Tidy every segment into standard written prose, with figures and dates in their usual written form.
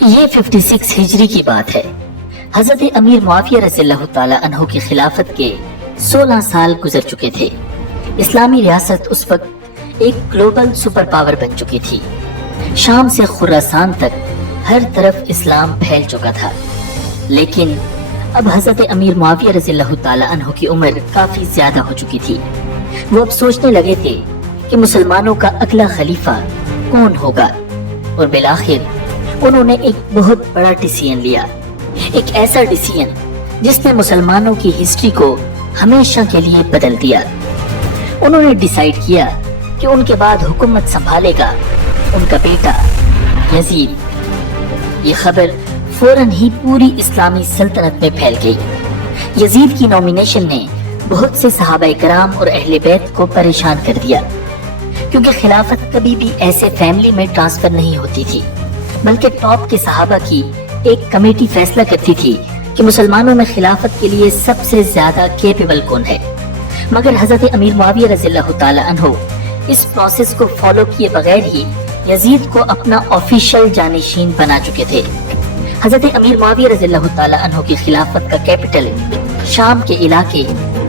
یہ 56 ہجری کی بات ہے۔ حضرت امیر معاویہ رضی اللہ تعالی عنہ کی خلافت کے 16 سال گزر چکے تھے۔ اسلامی ریاست اس وقت ایک گلوبل سپر پاور بن چکی تھی۔ شام سے خراسان تک ہر طرف اسلام پھیل چکا تھا، لیکن اب حضرت امیر معاویہ رضی اللہ تعالی عنہ کی عمر کافی زیادہ ہو چکی تھی۔ وہ اب سوچنے لگے تھے کہ مسلمانوں کا اگلا خلیفہ کون ہوگا، اور بالآخر انہوں نے ایک بہت بڑا ڈیسیژن لیا، ایک ایسا ڈیسیژن جس نے مسلمانوں کی ہسٹری کو ہمیشہ کے لیے بدل دیا۔ انہوں نے ڈیسائیڈ کیا کہ ان کے بعد حکومت سنبھالے گا ان کا بیٹا یزید۔ یہ خبر فوراً ہی پوری اسلامی سلطنت میں پھیل گئی۔ یزید کی نومینیشن نے بہت سے صحابہ کرام اور اہل بیت کو پریشان کر دیا، کیونکہ خلافت کبھی بھی ایسے فیملی میں ٹرانسفر نہیں ہوتی تھی، بلکہ ٹاپ کے صحابہ کی ایک کمیٹی فیصلہ کرتی تھی کہ مسلمانوں میں خلافت کے لیے سب سے زیادہ کیپیبل کون ہے۔ مگر حضرت امیر معاویہ رضی اللہ تعالی عنہ اس پروسیس کو فالو کیے بغیر ہی یزید کو اپنا آفیشیل جانشین بنا چکے تھے۔ حضرت امیر معاویہ رضی اللہ تعالی عنہ کی خلافت کا کیپٹل شام کے علاقے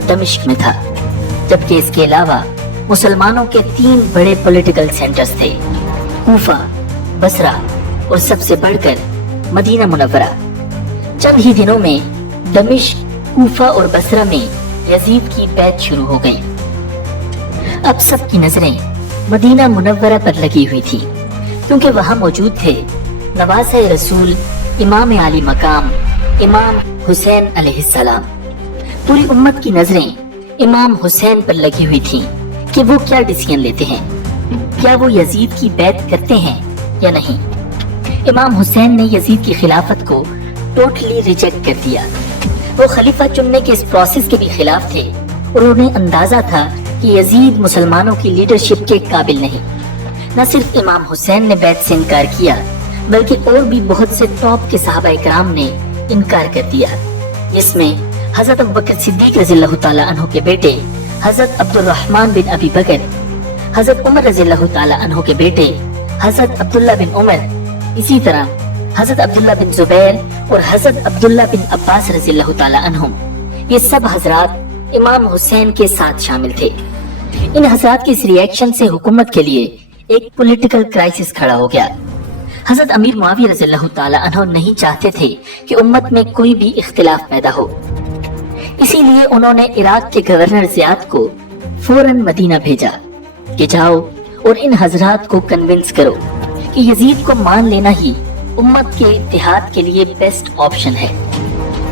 دمشق میں تھا، جبکہ اس کے علاوہ مسلمانوں کے 3 بڑے پولیٹیکل سینٹرز تھے، کوفہ، بصرہ اور سب سے بڑھ کر مدینہ منورہ۔ چند ہی دنوں میں دمشق، کوفہ اور بصرہ میں یزید کی بیعت شروع ہو گئی۔ اب سب کی نظریں مدینہ منورہ پر لگی ہوئی تھی، کیونکہ وہاں موجود تھے نواسہ رسول امام علی مقام امام حسین علیہ السلام۔ پوری امت کی نظریں امام حسین پر لگی ہوئی تھیں کہ وہ کیا ڈیسیژن لیتے ہیں، کیا وہ یزید کی بیعت کرتے ہیں یا نہیں۔ امام حسین نے یزید کی خلافت کو ٹوٹلی ریجیکٹ کر دیا۔ وہ خلیفہ چننے کے اس پروسیس کے بھی خلاف تھے، اور انہیں اندازہ تھا کہ یزید مسلمانوں کی لیڈرشپ کے قابل نہیں۔ نہ صرف امام حسین نے بیعت سے انکار کیا، بلکہ اور بھی بہت سے ٹاپ کے صحابہ کرام نے انکار کر دیا، جس میں حضرت ابوبکر صدیق رضی اللہ تعالی عنہ کے بیٹے حضرت عبد الرحمن بن ابی بکر، حضرت عمر رضی اللہ تعالی عنہ کے بیٹے حضرت عبداللہ بن عمر، اسی طرح حضرت عبداللہ بن زبیر اور حضرت عبداللہ بن عباس رضی اللہ تعالی عنہ۔ یہ سب حضرات امام حسین کے ساتھ شامل تھے۔ ان حضرات کے اس ریئیکشن سے حکومت کے لیے ایک پولیٹیکل کرائسس کھڑا ہو گیا۔ حضرت امیر معاویہ رضی اللہ تعالی عنہ نہیں چاہتے تھے کہ امت میں کوئی بھی اختلاف پیدا ہو، اسی لیے انہوں نے عراق کے گورنر زیاد کو فوراً مدینہ بھیجا کہ جاؤ اور ان حضرات کو کنونس کرو کہ یزید کو مان لینا ہی امت کے اتحاد کے لیے بیسٹ آپشن ہے۔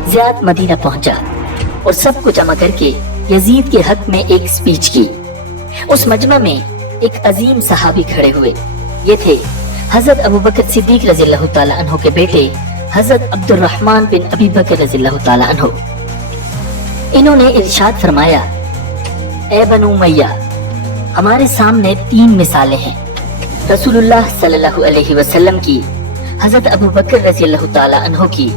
زیاد مدینہ پہنچا اور سب کو جمع کر کے یزید کے حق میں ایک سپیچ کی۔ اس مجمع میں ایک عظیم صحابی کھڑے ہوئے، یہ تھے حضرت ابوبکر صدیق رضی اللہ تعالی عنہ کے بیٹے حضرت عبد الرحمن بن ابی بکر رضی اللہ تعالی عنہ۔ انہوں نے ارشاد فرمایا، اے بنو امیہ، ہمارے سامنے 3 مثالیں ہیں، رسول اللہ صلی اللہ علیہ وسلم کی، حضرت ابوبکر رضی اللہ تعالی عنہ کی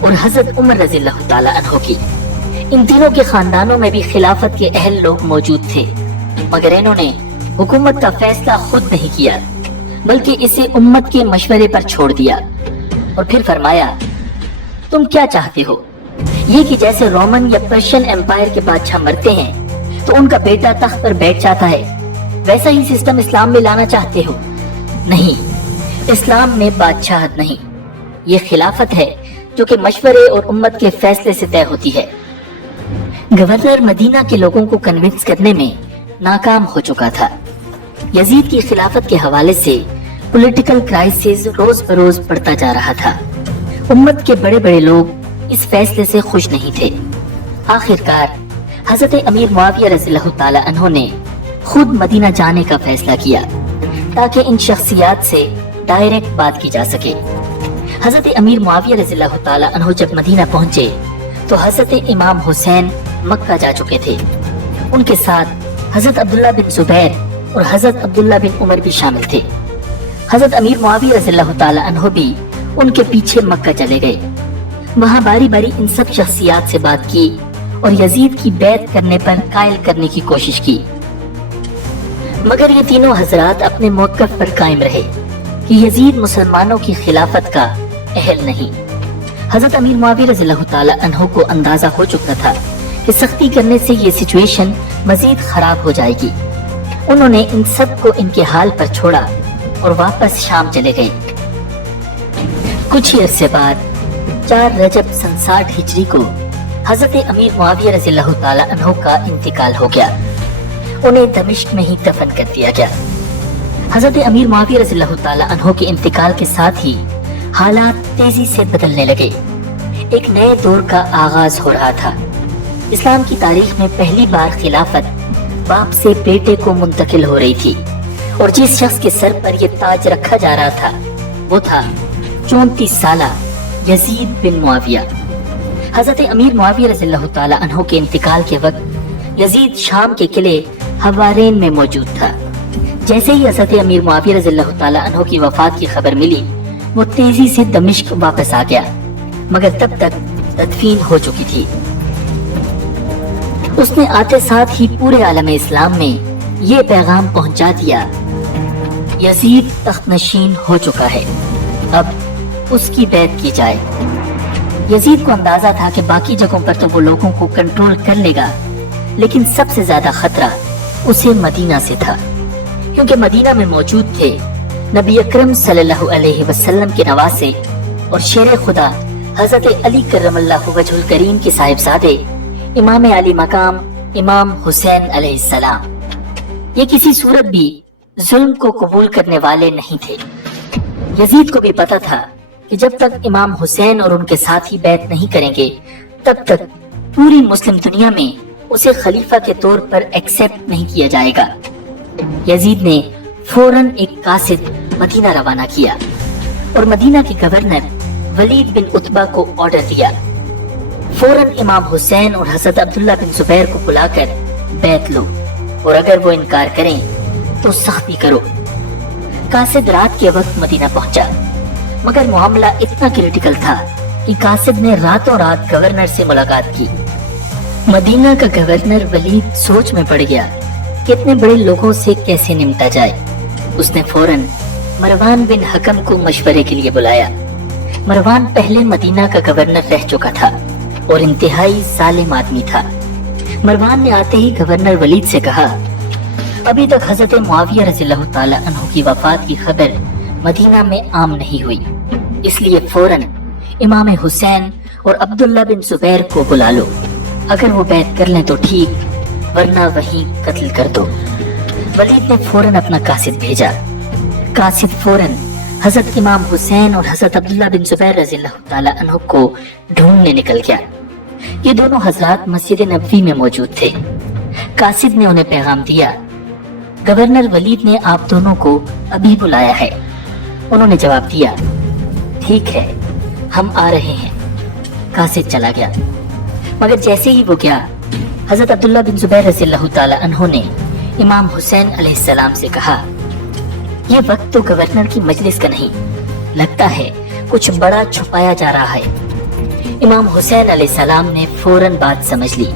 اور حضرت عمر رضی اللہ تعالی عنہ کی۔ ان تینوں کے خاندانوں میں بھی خلافت کے اہل لوگ موجود تھے، مگر انہوں نے حکومت کا فیصلہ خود نہیں کیا، بلکہ اسے امت کے مشورے پر چھوڑ دیا۔ اور پھر فرمایا، تم کیا چاہتے ہو؟ یہ کہ جیسے رومن یا پرشین امپائر کے بادشاہ مرتے ہیں تو ان کا بیٹا تخت پر بیٹھ جاتا ہے، ویسا ہی سسٹم اسلام میں لانا چاہتے ہو؟ نہیں، اسلام میں بادشاہت نہیں، یہ خلافت ہے جو کہ مشورے اور امت کے فیصلے سے طے ہوتی ہے۔ گورنر مدینہ کے لوگوں کو کنونس کرنے میں ناکام ہو چکا تھا۔ یزید کی خلافت کے حوالے سے پولیٹیکل کرائسس روز بروز بڑھتا جا رہا تھا۔ امت کے بڑے بڑے لوگ اس فیصلے سے خوش نہیں تھے۔ آخرکار حضرت امیر معاویہ رضی اللہ تعالی عنہ نے خود مدینہ جانے کا فیصلہ کیا تاکہ ان شخصیات سے ڈائریکٹ بات کی جا سکے۔ حضرت امیر معاویہ رضی اللہ تعالی عنہ جب مدینہ پہنچے تو حضرت امام حسین مکہ جا چکے تھے۔ ان کے ساتھ حضرت عبداللہ بن زبیر اور حضرت عبداللہ بن عمر بھی شامل تھے۔ حضرت امیر معاویہ رضی اللہ تعالی عنہ بھی ان کے پیچھے مکہ چلے گئے۔ وہاں باری باری ان سب شخصیات سے بات کی اور یزید کی بیعت کرنے پر قائل کرنے کی کوشش کی، مگر یہ تینوں حضرات اپنے موقف پر قائم رہے کہ یزید مسلمانوں کی خلافت کا اہل نہیں۔ حضرت امیر معاویہ رضی اللہ تعالی عنہ کو اندازہ ہو چکا تھا کہ سختی کرنے سے یہ سچویشن مزید خراب ہو جائے گی۔ انہوں نے ان سب کو ان کے حال پر چھوڑا اور واپس شام چلے گئے۔ کچھ ہی عرصے بعد 4 رجب سن 60 ہجری کو حضرت امیر معاویہ رضی اللہ تعالی عنہ کا انتقال ہو گیا۔ انہیں دمشق میں ہی دفن کر دیا گیا۔ حضرت امیر معاویہ رضی اللہ تعالی عنہ کے انتقال کے ساتھ ہی حالات تیزی سے بدلنے لگے۔ ایک نئے دور کا آغاز ہو رہا تھا۔ اسلام کی تاریخ میں پہلی بار خلافت باپ سے بیٹے کو منتقل ہو رہی تھی، اور جس شخص کے سر پر یہ تاج رکھا جا رہا تھا وہ تھا 34 سالہ یزید بن معاویہ۔ حضرت امیر معاویہ رضی اللہ تعالی عنہ کے انتقال کے وقت یزید شام کے قلعے حوارین میں موجود تھا۔ جیسے ہی حضرت امیر معاویہ رضی اللہ تعالی عنہ کی وفات کی خبر ملی، وہ تیزی سے دمشق واپس آ گیا، مگر تب تک تدفین ہو چکی تھی۔ اس نے آتے ساتھ ہی پورے عالم اسلام میں یہ پیغام پہنچا دیا، یزید تخت نشین ہو چکا ہے، اب اس کی بیعت کی جائے۔ یزید کو اندازہ تھا کہ باقی جگہوں پر تو وہ لوگوں کو کنٹرول کر لے گا، لیکن سب سے زیادہ خطرہ اسے مدینہ سے تھا، کیونکہ مدینہ میں موجود تھے نبی اکرم صلی اللہ علیہ وسلم کے نواسے اور شیر خدا حضرت علی کرم اللہ وجہ الکریم کے صاحبزادے امام علی مقام امام حسین علیہ السلام۔ یہ کسی صورت بھی ظلم کو قبول کرنے والے نہیں تھے۔ یزید کو بھی پتا تھا کہ جب تک امام حسین اور ان کے ساتھی بیعت نہیں کریں گے، تب تک پوری مسلم دنیا میں اسے خلیفہ کے طور پر ایکسپٹ نہیں کیا جائے گا۔ یزید نے فوراً ایک قاصد مدینہ روانہ کیا اور مدینہ کے گورنر ولید بن عتبہ کو آرڈر دیا، فوراً امام حسین اور حضرت عبداللہ بن زبیر کو بلا کر بیعت لو، اور اگر وہ انکار کریں تو سختی کرو۔ قاصد رات کے وقت مدینہ پہنچا، مگر معاملہ اتنا کریٹیکل تھا کہ قاصد نے راتوں رات گورنر سے ملاقات کی۔ مدینہ کا گورنر ولید سوچ میں پڑ گیا کہ اتنے بڑے لوگوں سے کیسے نمٹا جائے۔ اس نے فوراً مروان بن حکم کو مشورے کے لیے بلایا۔ مروان پہلے مدینہ کا گورنر رہ چکا تھا اور انتہائی ظالم آدمی تھا۔ مروان نے آتے ہی گورنر ولید سے کہا، ابھی تک حضرت معاویہ رضی اللہ تعالی عنہ کی وفات کی خبر مدینہ میں عام نہیں ہوئی، اس لیے فوراً امام حسین اور عبداللہ بن زبیر کو بلا لو، اگر وہ بیعت کر لیں تو ٹھیک، ورنہ وہیں قتل کر دو۔ ولید نے فوراً اپنا قاصد بھیجا۔ قاصد فوراً حضرت امام حسین اور حضرت عبداللہ بن زبیر رضی اللہ تعالی عنہ کو ڈھونڈنے نکل گیا۔ یہ دونوں حضرات مسجد نبوی میں موجود تھے۔ قاصد نے انہیں پیغام دیا، گورنر ولید نے آپ دونوں کو ابھی بلایا ہے۔ انہوں نے جواب دیا، ٹھیک ہے، ہم آ رہے ہیں۔ قاصد چلا گیا، مگر جیسے ہی وہ گیا، حضرت عبداللہ بن زبیر رضی اللہ تعالی عنہ نے امام حسین علیہ السلام سے کہا، یہ وقت تو گورنر کی مجلس کا نہیں، لگتا ہے کچھ بڑا چھپایا جا رہا ہے۔ امام حسین علیہ السلام نے فوراً بات سمجھ لی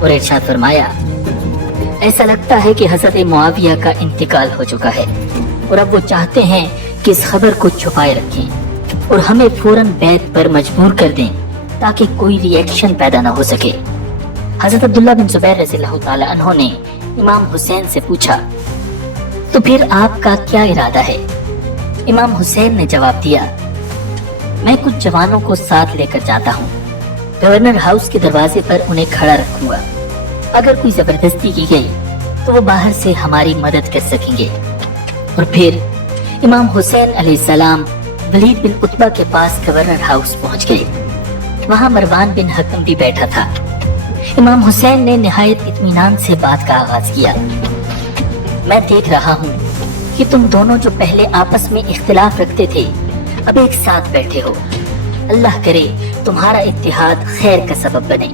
اور ارشاد فرمایا، ایسا لگتا ہے کہ حضرت معاویہ کا انتقال ہو چکا ہے، اور اب وہ چاہتے ہیں کہ اس خبر کو چھپائے رکھیں اور ہمیں فوراً بیعت پر مجبور کر دیں تاکہ کوئی ری ایکشن پیدا نہ ہو سکے۔ حضرت عبداللہ بن زبیر رضی اللہ تعالی عنہ نے امام حسین سے پوچھا، تو پھر آپ کا کیا ارادہ ہے؟ امام حسین نے جواب دیا، میں کچھ جوانوں کو ساتھ لے کر جاتا ہوں، گورنر ہاؤس کے دروازے پر انہیں کھڑا رکھوں گا، اگر کوئی زبردستی کی گئی تو وہ باہر سے ہماری مدد کر سکیں گے۔ اور پھر امام حسین علیہ السلام ولید بن عتبہ کے پاس گورنر ہاؤس پہنچ گئے۔ وہاں مروان بن حکم بھی بیٹھا تھا۔ امام حسین نے نہایت اطمینان سے بات کا آغاز کیا، میں دیکھ رہا ہوں کہ تم دونوں جو پہلے آپس میں اختلاف رکھتے تھے اب ایک ساتھ بیٹھے ہو، اللہ کرے تمہارا اتحاد خیر کا سبب بنے۔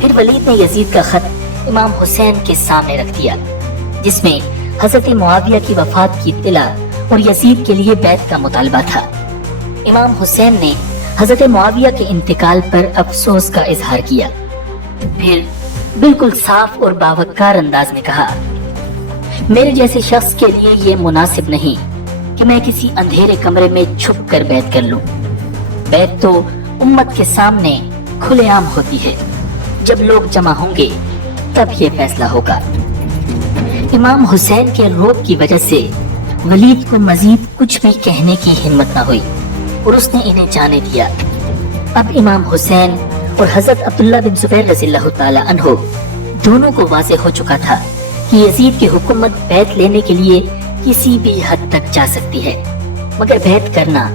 پھر ولید نے یزید کا خط امام حسین کے سامنے رکھ دیا، جس میں حضرت معاویہ کی وفات کی اطلاع اور یزید کے لیے بیعت کا مطالبہ تھا۔ امام حسین نے حضرت معاویہ کے انتقال پر افسوس کا اظہار کیا، پھر بالکل صاف اور باوقار انداز میں کہا، میرے جیسے شخص کے لیے یہ مناسب نہیں کہ میں کسی اندھیرے کمرے میں چھپ کر بیعت کر لوں۔ بیعت تو امت کے سامنے کھلے عام ہوتی ہے، جب لوگ جمع ہوں گے تب یہ فیصلہ ہوگا۔ امام حسین کے روب کی وجہ سے ولید کو مزید کچھ بھی کہنے کی ہمت نہ ہوئی اور اس نے انہیں جانے دیا۔ اب امام حسین اور حضرت عبداللہ بن زبیر رضی اللہ تعالی عنہ دونوں کو واضح ہو چکا تھا کہ یزید کی حکومت بیعت لینے کے لیے کسی بھی حد تک جا سکتی ہے، مگر بیعت کرنا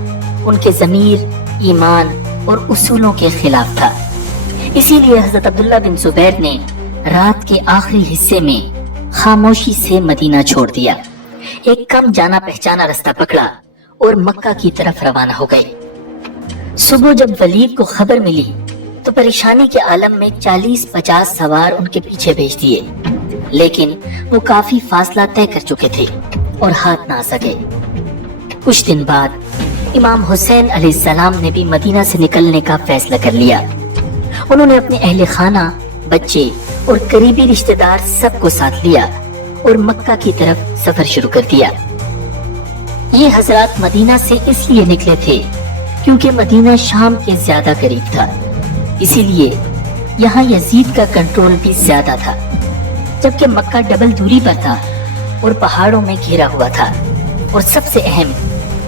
ان کے ضمیر، ایمان اور اصولوں کے خلاف تھا۔ اسی لیے حضرت عبداللہ بن زبیر نے رات کے آخری حصے میں خاموشی سے مدینہ چھوڑ دیا، ایک کم جانا پہچانا رستہ پکڑا اور مکہ کی طرف روانہ ہو گئے۔ صبح جب ولید کو خبر ملی تو پریشانی کے عالم میں 40-50 سوار ان کے پیچھے بھیج دیے، لیکن وہ کافی فاصلہ طے کر چکے تھے اور ہاتھ نہ آ سکے۔ کچھ دن بعد امام حسین علیہ السلام نے بھی مدینہ سے نکلنے کا فیصلہ کر لیا۔ انہوں نے اپنے اہل خانہ، بچے اور قریبی رشتہ دار سب کو ساتھ لیا اور مکہ کی طرف سفر شروع کر دیا۔ یہ حضرات مدینہ سے اس لیے نکلے تھے کیونکہ مدینہ شام کے زیادہ قریب تھا، اسی لیے یہاں یزید کا کنٹرول بھی زیادہ تھا، جبکہ مکہ ڈبل دوری پر تھا اور پہاڑوں میں گھرا ہوا تھا، اور سب سے اہم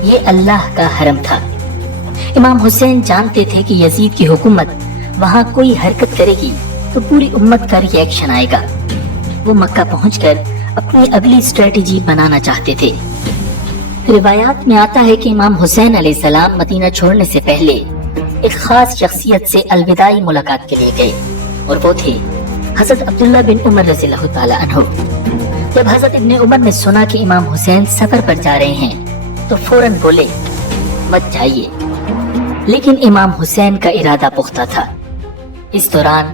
یہ اللہ کا حرم تھا۔ امام حسین جانتے تھے کہ یزید کی حکومت وہاں کوئی حرکت کرے گی تو پوری امت کا ری ایکشن آئے گا۔ وہ مکہ پہنچ کر اپنی اگلی اسٹریٹجی بنانا چاہتے تھے۔ روایات میں آتا ہے کہ امام حسین علیہ السلام مدینہ چھوڑنے سے پہلے ایک خاص شخصیت سے الوداعی ملاقات کے لیے گئے، اور وہ تھے حضرت عبداللہ بن عمر رضی اللہ تعالی عنہ۔ جب حضرت ابن عمر نے سنا کہ امام حسین سفر پر جا رہے ہیں تو فوراً بولے، مت جائیے، لیکن امام حسین کا ارادہ پختہ تھا۔ اس دوران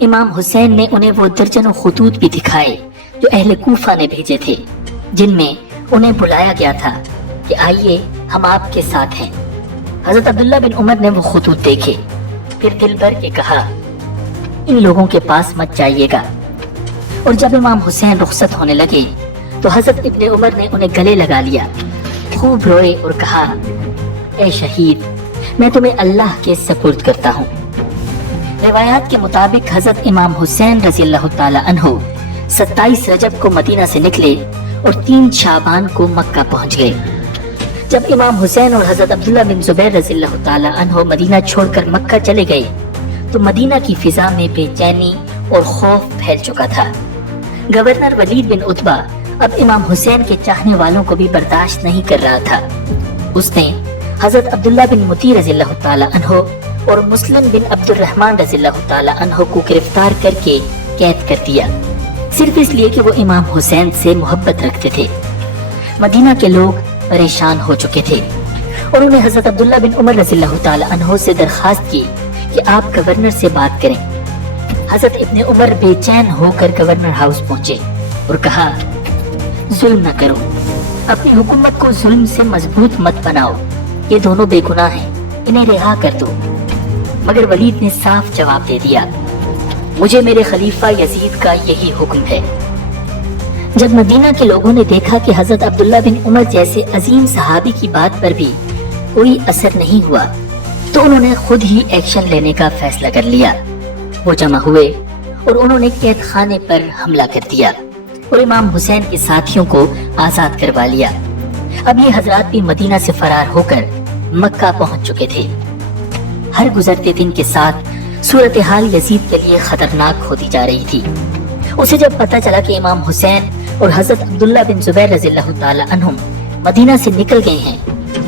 امام حسین نے انہیں وہ درجنوں خطوط بھی دکھائے جو اہل کوفہ نے بھیجے تھے، جن میں انہیں بلایا گیا تھا کہ آئیے ہم آپ کے ساتھ ہیں۔ حضرت عبداللہ بن عمر نے وہ خطوط دیکھے، پھر دل بھر کے کہا، ان لوگوں کے پاس مت جائیے گا۔ اور جب امام حسین رخصت ہونے لگے تو حضرت ابن عمر نے انہیں گلے لگا لیا، خوب روئے اور کہا، اے شہید، میں تمہیں اللہ کے سپرد کرتا ہوں۔ روایات کے مطابق حضرت امام حسین رضی اللہ تعالی عنہ 27 رجب کو مدینہ سے نکلے اور 3 شعبان کو مکہ پہنچ گئے۔ جب امام حسین اور حضرت عبداللہ بن زبیر رضی اللہ تعالی عنہ مدینہ چھوڑ کر مکہ چلے گئے تو مدینہ کی فضا میں بے چینی اور خوف پھیل چکا تھا۔ گورنر ولید بن عتبہ اب امام حسین کے چاہنے والوں کو بھی برداشت نہیں کر رہا تھا۔ اس نے حضرت عبداللہ بن مطیع رضی اللہ تعالی عنہ اور مسلم بن عبد الرحمن رضی اللہ تعالی عنہ کو گرفتار کر کے قید کر دیا، صرف اس لیے کہ وہ امام حسین سے محبت رکھتے تھے۔ مدینہ کے لوگ پریشان ہو چکے تھے اور انہیں حضرت عبداللہ بن عمر رضی اللہ تعالی عنہ سے درخواست کی کہ آپ گورنر سے بات کریں۔ حضرت ابن عمر بے چین ہو کر گورنر ہاؤس پہنچے اور کہا، ظلم نہ کرو، اپنی حکومت کو ظلم سے مضبوط مت بناؤ، یہ دونوں بے گناہ ہیں، انہیں رہا کر دو۔ مگر ولید نے صاف جواب دے دیا، مجھے میرے خلیفہ یزید کا یہی حکم ہے۔ جب مدینہ کے لوگوں نے دیکھا کہ حضرت عبداللہ بن عمر جیسے عظیم صحابی کی بات پر بھی کوئی اثر نہیں ہوا تو انہوں نے خود ہی ایکشن لینے کا فیصلہ کر لیا۔ وہ جمع ہوئے اور انہوں نے قید خانے پر حملہ کر دیا اور امام حسین کے ساتھیوں کو آزاد کروا لیا۔ اب یہ حضرات بھی مدینہ سے فرار ہو کر مکہ پہنچ چکے تھے۔ ہر گزرتے دن کے ساتھ صورتحال یزید کے لیے خطرناک ہوتی جا رہی تھی۔ اسے جب پتہ چلا کہ امام حسین اور حضرت عبداللہ بن زبیر رضی اللہ تعالی عنہ مدینہ سے نکل گئے ہیں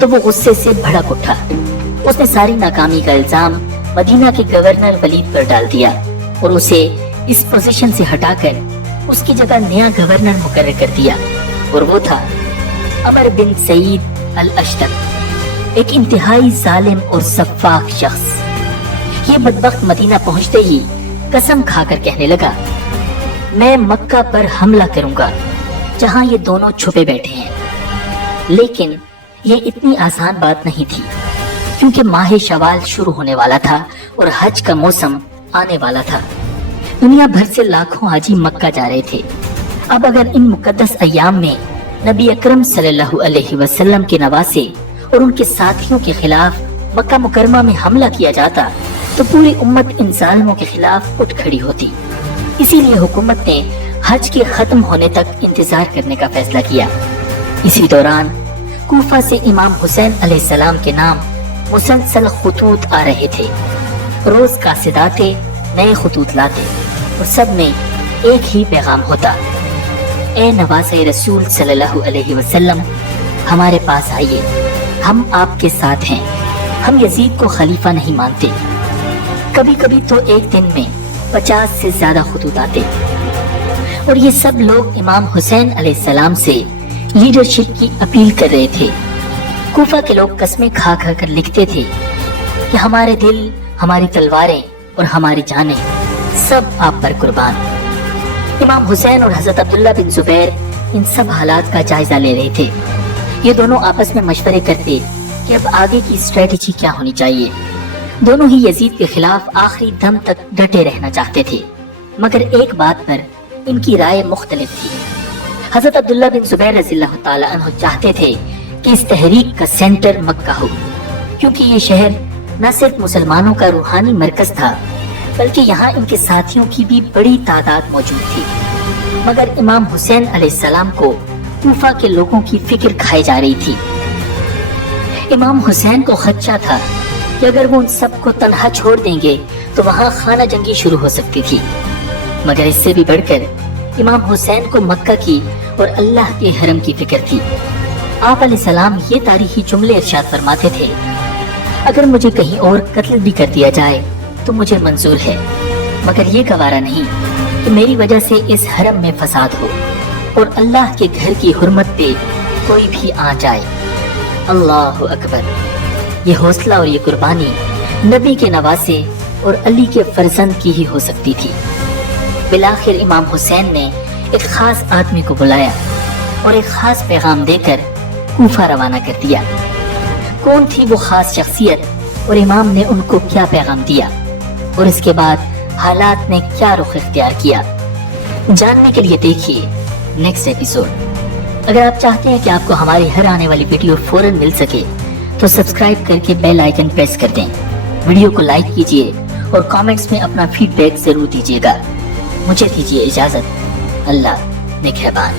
تو وہ غصے سے بھڑک اٹھا۔ اس نے ساری ناکامی کا الزام مدینہ کے گورنر ولید پر ڈال دیا اور اسے اس پوزیشن سے ہٹا کر اس کی جگہ نیا گورنر مقرر کر دیا، اور وہ تھا عمر بن سعید الاشتر، ایک انتہائی ظالم اور سفاک شخص۔ یہ بدبخت مدینہ پہنچتے ہی قسم کھا کر کہنے لگا، میں مکہ پر حملہ کروں گا جہاں یہ دونوں چھپے بیٹھے ہیں۔ لیکن یہ اتنی آسان بات نہیں تھی، کیونکہ ماہ شوال شروع ہونے والا تھا اور حج کا موسم آنے والا تھا۔ دنیا بھر سے لاکھوں حاجی مکہ جا رہے تھے۔ اب اگر ان مقدس ایام میں نبی اکرم صلی اللہ علیہ وسلم کے نواسے اور ان کے ساتھیوں کے خلاف مکہ مکرمہ میں حملہ کیا جاتا تو پوری امت ان ظالموں کے خلاف اٹھ کھڑی ہوتی۔ اسی لیے حکومت نے حج کے ختم ہونے تک انتظار کرنے کا فیصلہ کیا۔ اسی دوران کوفہ سے امام حسین علیہ السلام کے نام مسلسل خطوط آ رہے تھے۔ روز قاصد آتے، نئے خطوط لاتے اور سب میں ایک ہی پیغام ہوتا: اے نواسۂ رسول صلی اللہ علیہ وسلم، ہمارے پاس آئیے، ہم آپ کے ساتھ ہیں، ہم یزید کو خلیفہ نہیں مانتے۔ کبھی کبھی تو ایک دن میں 50 سے زیادہ خطوط آتے، اور یہ سب لوگ امام حسین علیہ السلام سے لیڈرشپ کی اپیل کر رہے تھے۔ کوفہ کے لوگ قسمیں کھا کھا کر لکھتے تھے کہ ہمارے دل، ہماری تلواریں اور ہماری جانیں سب آپ پر قربان۔ امام حسین اور حضرت عبداللہ بن زبیر ان سب حالات کا جائزہ لے رہے تھے۔ یہ دونوں آپس میں مشورے کرتے کہ اب آگے کی اسٹریٹجی کیا ہونی چاہیے۔ دونوں ہی یزید کے خلاف آخری دم تک ڈٹے رہنا چاہتے تھے، مگر ایک بات پر ان کی رائے مختلف تھی۔ حضرت عبداللہ بن زبیر رضی اللہ تعالی عنہ چاہتے تھے کہ اس تحریک کا سینٹر مکہ ہو، کیونکہ یہ شہر نہ صرف مسلمانوں کا روحانی مرکز تھا بلکہ یہاں ان کے ساتھیوں کی بھی بڑی تعداد موجود تھی۔ مگر امام حسین علیہ السلام کو کوفہ کے لوگوں کی فکر کھائی جا رہی تھی۔ امام حسین کو خدشہ تھا کہ اگر وہ ان سب کو تنہا چھوڑ دیں گے تو وہاں خانہ جنگی شروع ہو سکتی تھی، مگر اس سے بھی بڑھ کر امام حسین کو مکہ کی اور اللہ کے حرم کی فکر تھی۔ آپ علیہ السلام یہ تاریخی جملے ارشاد فرماتے تھے: اگر مجھے کہیں اور قتل بھی کر دیا جائے تو مجھے منظور ہے، مگر یہ گوارا نہیں کہ میری وجہ سے اس حرم میں فساد ہو اور اللہ کے گھر کی حرمت پہ کوئی بھی آ جائے۔ اللہ اکبر! یہ حوصلہ اور یہ قربانی نبی کے نواسے اور علی کے فرزند کی ہی ہو سکتی تھی۔ بالآخر امام حسین نے ایک خاص آدمی کو بلایا اور ایک خاص پیغام دے کر کوفہ روانہ کر دیا۔ کون تھی وہ خاص شخصیت اور امام نے ان کو کیا پیغام دیا، اور اس کے بعد حالات نے کیا رخ اختیار کیا، جاننے کے لیے دیکھیے نیکسٹ ایپیسوڈ۔ اگر آپ چاہتے ہیں کہ آپ کو ہماری ہر آنے والی ویڈیو فوراً مل سکے تو سبسکرائب کر کے بیل آئیکن پریس کر دیں، ویڈیو کو لائک کیجیے اور کامنٹس میں اپنا فیڈ بیک ضرور دیجیے گا۔ مجھے دیجیے اجازت، اللہ نگہبان۔